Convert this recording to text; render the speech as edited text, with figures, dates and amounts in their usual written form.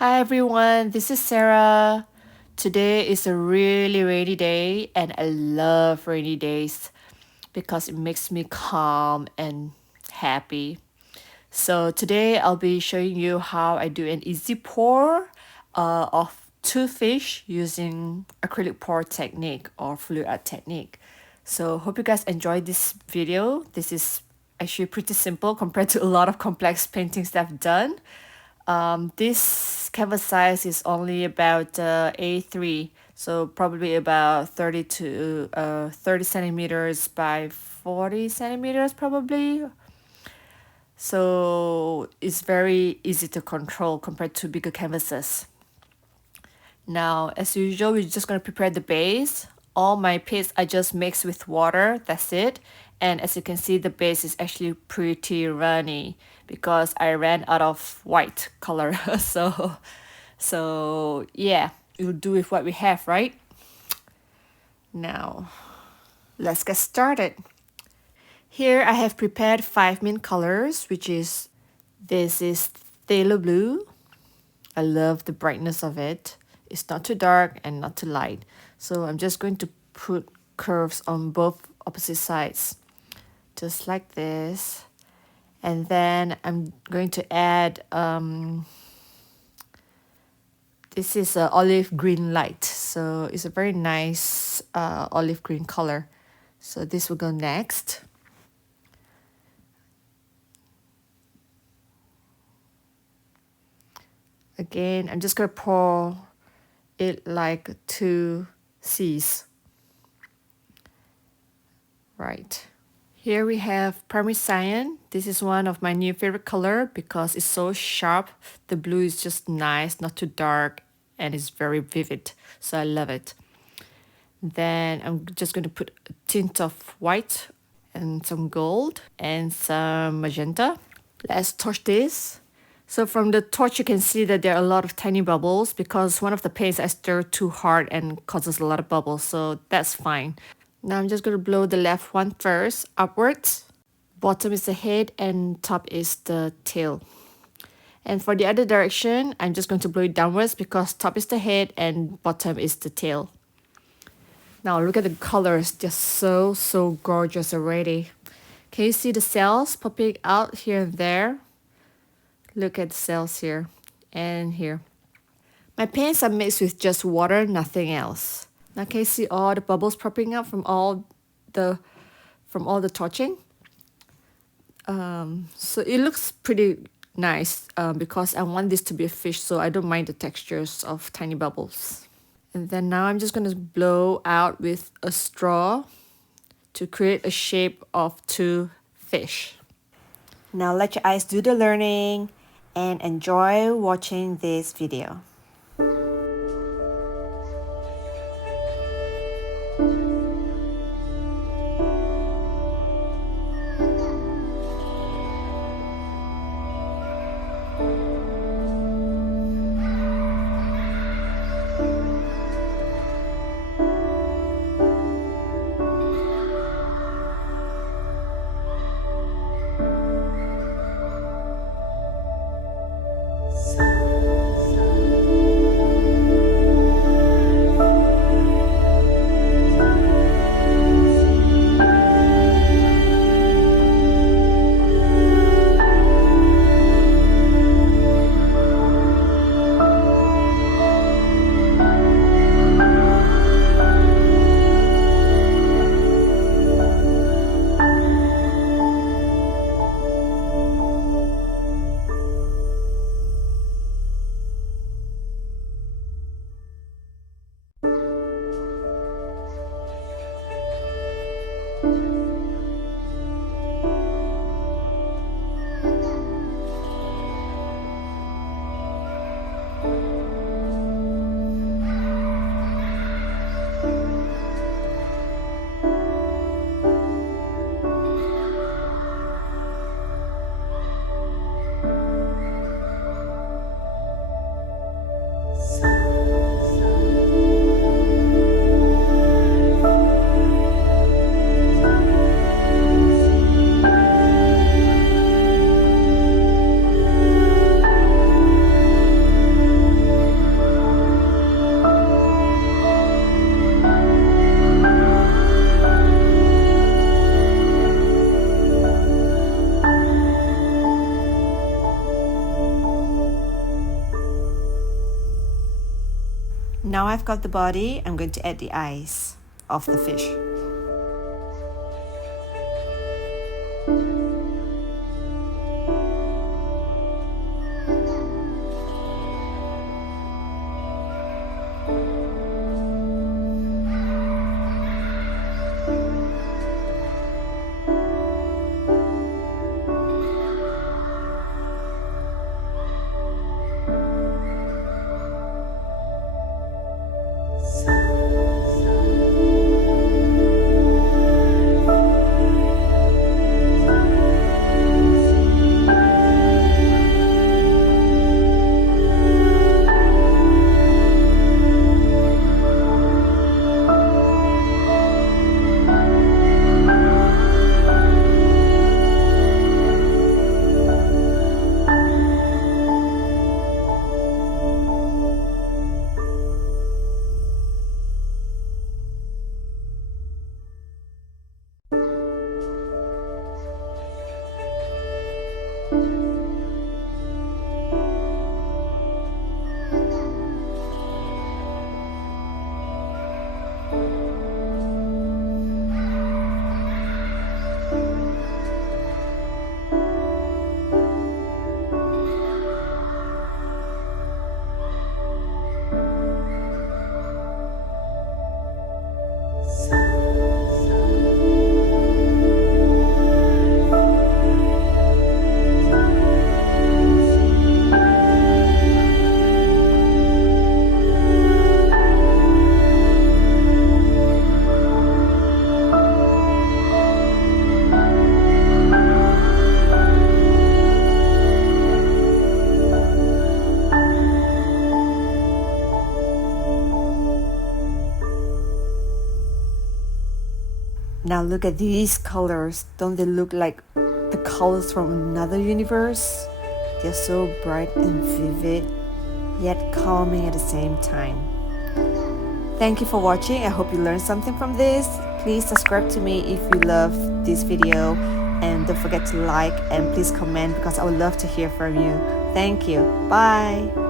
Hi everyone, this is Sarah. Today is a really rainy day and I love rainy days because it makes me calm and happy. So today I'll be showing you how I do an easy pour of two fish using acrylic pour technique or fluid art technique. So hope you guys enjoyed this video. This is actually pretty simple compared to a lot of complex paintings that I've done. This canvas size is only about A3, so probably about 30 centimeters by 40 centimeters probably. So it's very easy to control compared to bigger canvases. Now, as usual, we're just going to prepare the base. All my paints I just mix with water, that's it. And as you can see, the base is actually pretty runny because I ran out of white color. So yeah, we'll do with what we have, right? Now, let's get started. Here I have prepared 5 main colors, which is, this is phthalo blue. I love the brightness of it. It's not too dark and not too light. So I'm just going to put curves on both opposite sides, just like this. And then I'm going to add, this is an olive green light. So it's a very nice olive green color. So this will go next. Again, I'm just going to pour it like 2 C's. Right. Here we have primary cyan. This is one of my new favorite color because it's so sharp. The blue is just nice, not too dark, and it's very vivid. So I love it. Then I'm just going to put a tint of white and some gold and some magenta. Let's torch this. So from the torch, you can see that there are a lot of tiny bubbles because one of the paints I stirred too hard and causes a lot of bubbles, so that's fine. Now I'm just going to blow the left one first, upwards. Bottom is the head and top is the tail. And for the other direction, I'm just going to blow it downwards because top is the head and bottom is the tail. Now look at the colors, they're so gorgeous already. Can you see the cells popping out here and there? Look at the cells here and here. My paints are mixed with just water, nothing else. Now can you see all the bubbles popping out from all the torching? So it looks pretty nice because I want this to be a fish, so I don't mind the textures of tiny bubbles. And then now I'm just going to blow out with a straw to create a shape of 2 fish. Now let your eyes do the learning and enjoy watching this video. Now I've got the body, I'm going to add the eyes of the fish. Now look at these colors. Don't they look like the colors from another universe? They're so bright and vivid, yet calming at the same time. Thank you for watching. I hope you learned something from this. Please subscribe to me if you love this video, and don't forget to like and please comment because I would love to hear from you. Thank you. Bye.